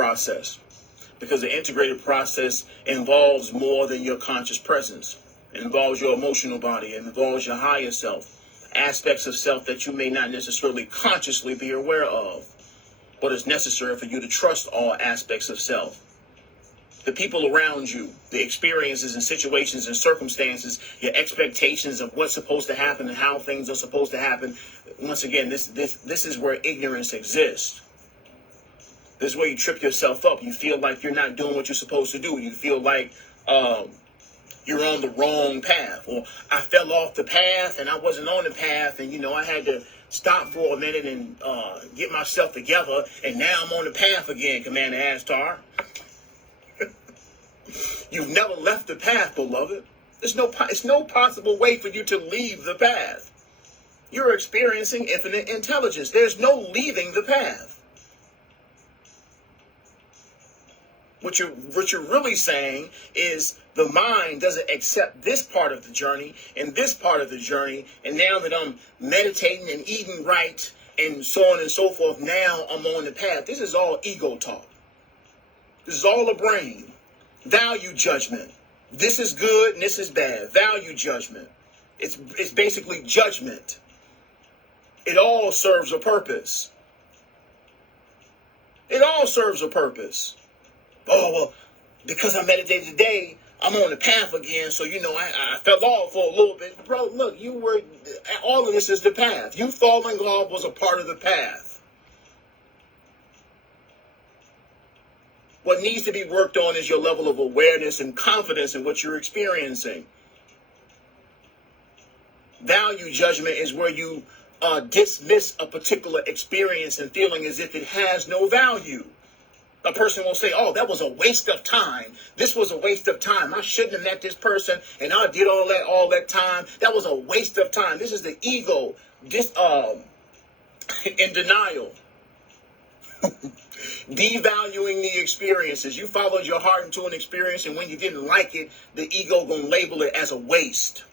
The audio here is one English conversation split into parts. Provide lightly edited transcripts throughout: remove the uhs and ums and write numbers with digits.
process, because the integrated process involves more than your conscious presence. It involves your emotional body. It involves your higher self, aspects of self that you may not necessarily consciously be aware of, but it's necessary for you to trust all aspects of self. The people around you, the experiences and situations and circumstances, your expectations of what's supposed to happen and how things are supposed to happen. Once again, this is where ignorance exists. This is where you trip yourself up. You feel like you're not doing what you're supposed to do. You feel like you're on the wrong path. Or I fell off the path and I wasn't on the path, and I had to stop for a minute and get myself together, and now I'm on the path again, Commander Ashtar. You've never left the path, beloved. It's no possible way for you to leave the path. You're experiencing infinite intelligence. There's no leaving the path. What you're really saying is the mind doesn't accept this part of the journey and this part of the journey. And now that I'm meditating and eating right and so on and so forth, now I'm on the path. This is all ego talk. This is all a brain. Value judgment. This is good and this is bad. Value judgment. It's basically judgment. It all serves a purpose. It all serves a purpose. Oh, well, because I meditated today, I'm on the path again. So, I fell off for a little bit. Bro, look, all of this is the path. You falling off was a part of the path. What needs to be worked on is your level of awareness and confidence in what you're experiencing. Value judgment is where you dismiss a particular experience and feeling as if it has no value. A person will say, oh, that was a waste of time. This was a waste of time. I shouldn't have met this person, and I did all that time. That was a waste of time. This is the ego in denial. Devaluing the experiences. You followed your heart into an experience, and when you didn't like it, the ego gonna label it as a waste.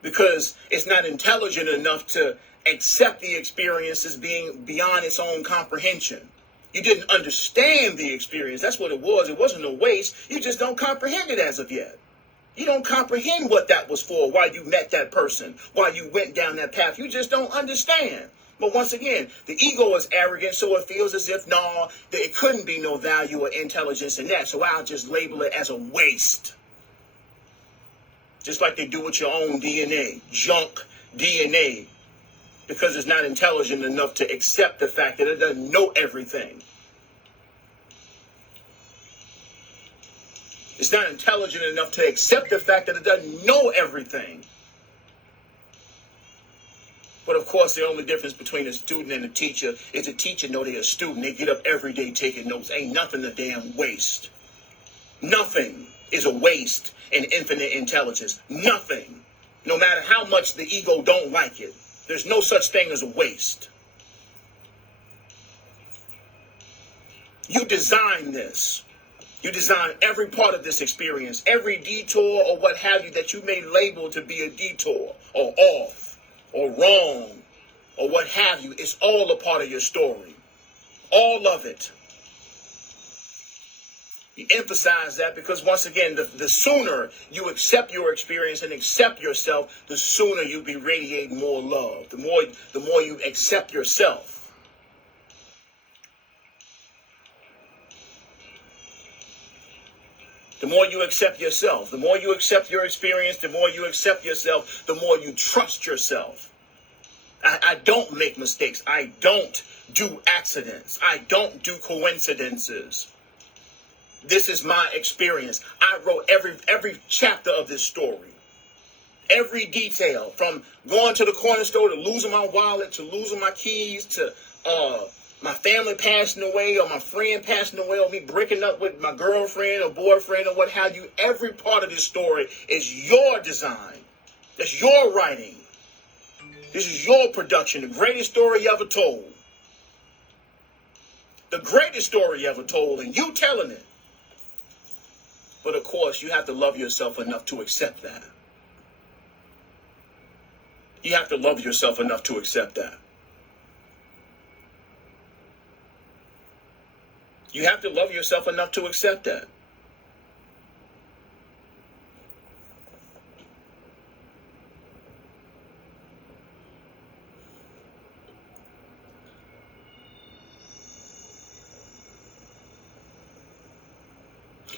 Because it's not intelligent enough to accept the experience as being beyond its own comprehension. You didn't understand the experience. That's what it was. It wasn't a waste. You just don't comprehend it as of yet. You don't comprehend what that was for, why you met that person, why you went down that path. You just don't understand. But once again, the ego is arrogant, so it feels as if, no, it couldn't be no value or intelligence in that, so I'll just label it as a waste. Just like they do with your own DNA, junk DNA, because it's not intelligent enough to accept the fact that it doesn't know everything. It's not intelligent enough to accept the fact that it doesn't know everything. But of course, the only difference between a student and a teacher is a teacher know they're a student. They get up every day taking notes. Ain't nothing a damn waste. Nothing is a waste in infinite intelligence. Nothing. No matter how much the ego don't like it. There's no such thing as a waste. You design this. You design every part of this experience, every detour or what have you that you may label to be a detour or off or wrong or what have you. It's all a part of your story. All of it. You emphasize that because once again, the sooner you accept your experience and accept yourself, the sooner you be radiating more love. The more you accept yourself. The more you accept yourself, the more you accept your experience, the more you accept yourself, the more you trust yourself. I don't make mistakes. I don't do accidents. I don't do coincidences. This is my experience. I wrote every chapter of this story. Every detail, from going to the corner store to losing my wallet, to losing my keys, to my family passing away, or my friend passing away, or me breaking up with my girlfriend or boyfriend or what have you. Every part of this story is your design. That's your writing. This is your production. The greatest story you ever told. The greatest story you ever told, and you telling it. But of course, you have to love yourself enough to accept that. You have to love yourself enough to accept that. You have to love yourself enough to accept that.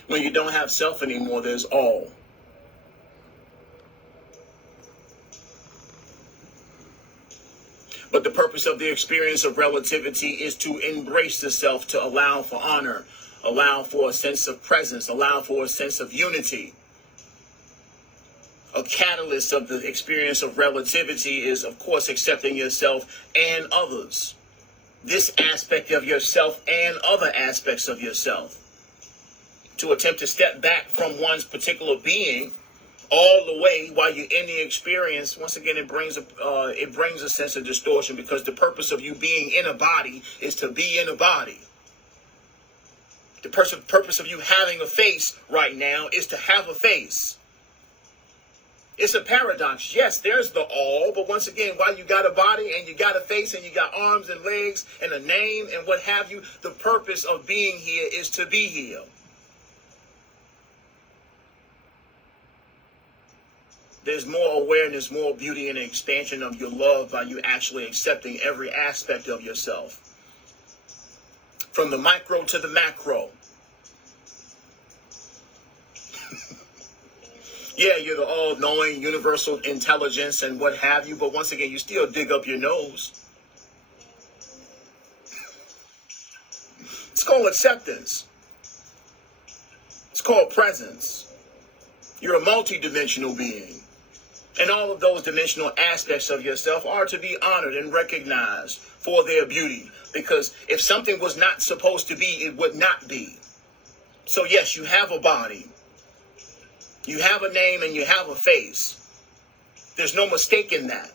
When you don't have self anymore, there's all. But the purpose of the experience of relativity is to embrace the self, to allow for honor, allow for a sense of presence, allow for a sense of unity. A catalyst of the experience of relativity is, of course, accepting yourself and others. This aspect of yourself and other aspects of yourself. To attempt to step back from one's particular being all the way while you're in the experience, once again, it brings a sense of distortion, because the purpose of you being in a body is to be in a body. The purpose of you having a face right now is to have a face. It's a paradox. Yes, there's the all, but once again, while you got a body and you got a face and you got arms and legs and a name and what have you, the purpose of being here is to be here. There's more awareness, more beauty, and expansion of your love by you actually accepting every aspect of yourself. From the micro to the macro. Yeah, you're the all-knowing universal intelligence and what have you, but once again, you still dig up your nose. It's called acceptance. It's called presence. You're a multi-dimensional being. And all of those dimensional aspects of yourself are to be honored and recognized for their beauty. Because if something was not supposed to be, it would not be. So yes, you have a body. You have a name and you have a face. There's no mistake in that.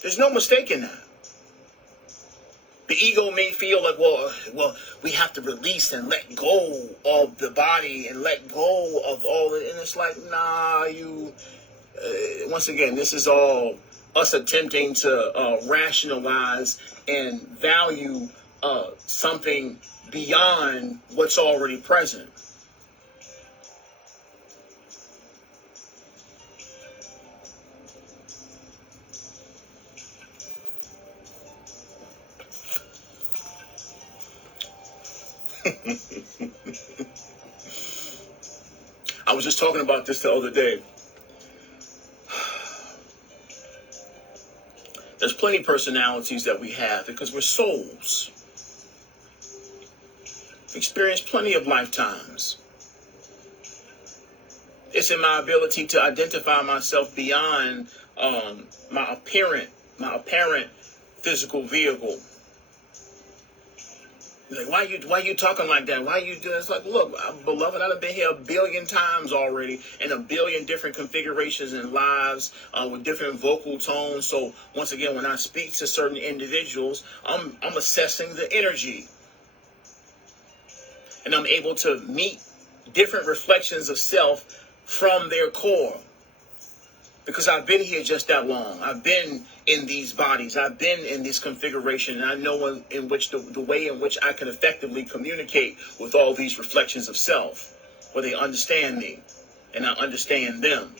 There's no mistake in that. The ego may feel like, well, we have to release and let go of the body and let go of all it. And it's like, nah, once again, this is all us attempting to rationalize and value something beyond what's already present. I was just talking about this the other day. There's plenty of personalities that we have because we're souls. We've experienced plenty of lifetimes. It's in my ability to identify myself beyond my apparent physical vehicle. Like, why you talking like that? Why you doing? It's like, look, beloved, I've been here 1 billion times already in 1 billion different configurations and lives with different vocal tones. So once again, when I speak to certain individuals, I'm assessing the energy, and I'm able to meet different reflections of self from their core. Because I've been here just that long. I've been in these bodies. I've been in this configuration. And I know in which the way in which I can effectively communicate with all these reflections of self, where they understand me and I understand them.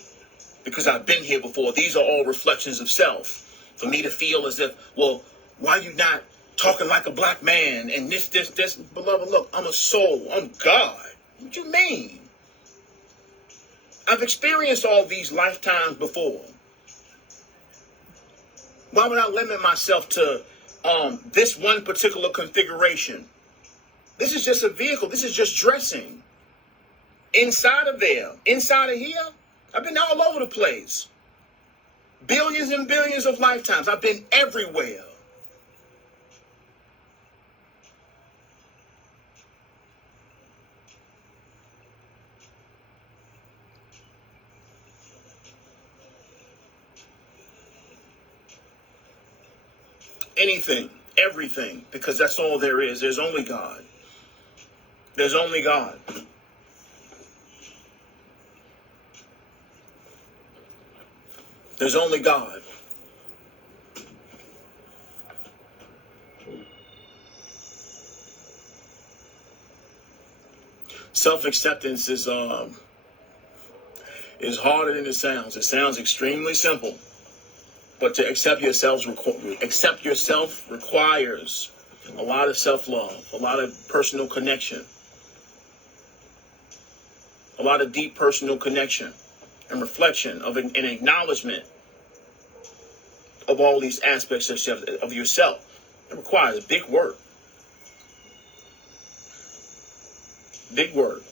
Because I've been here before. These are all reflections of self. For me to feel as if, well, why are you not talking like a black man? And this. Beloved, look, I'm a soul. I'm God. What you mean? I've experienced all these lifetimes before. Why would I limit myself to this one particular configuration? This is just a vehicle. This is just dressing. Inside of there, inside of here, I've been all over the place. Billions and billions of lifetimes. I've been everywhere. Anything, everything, because that's all there is. There's only God. There's only God. There's only God. Self-acceptance is harder than it sounds. It sounds extremely simple, but to accept yourself requires a lot of self-love, a lot of personal connection, a lot of deep personal connection and reflection of an acknowledgement of all these aspects of yourself. It requires big work. Big work.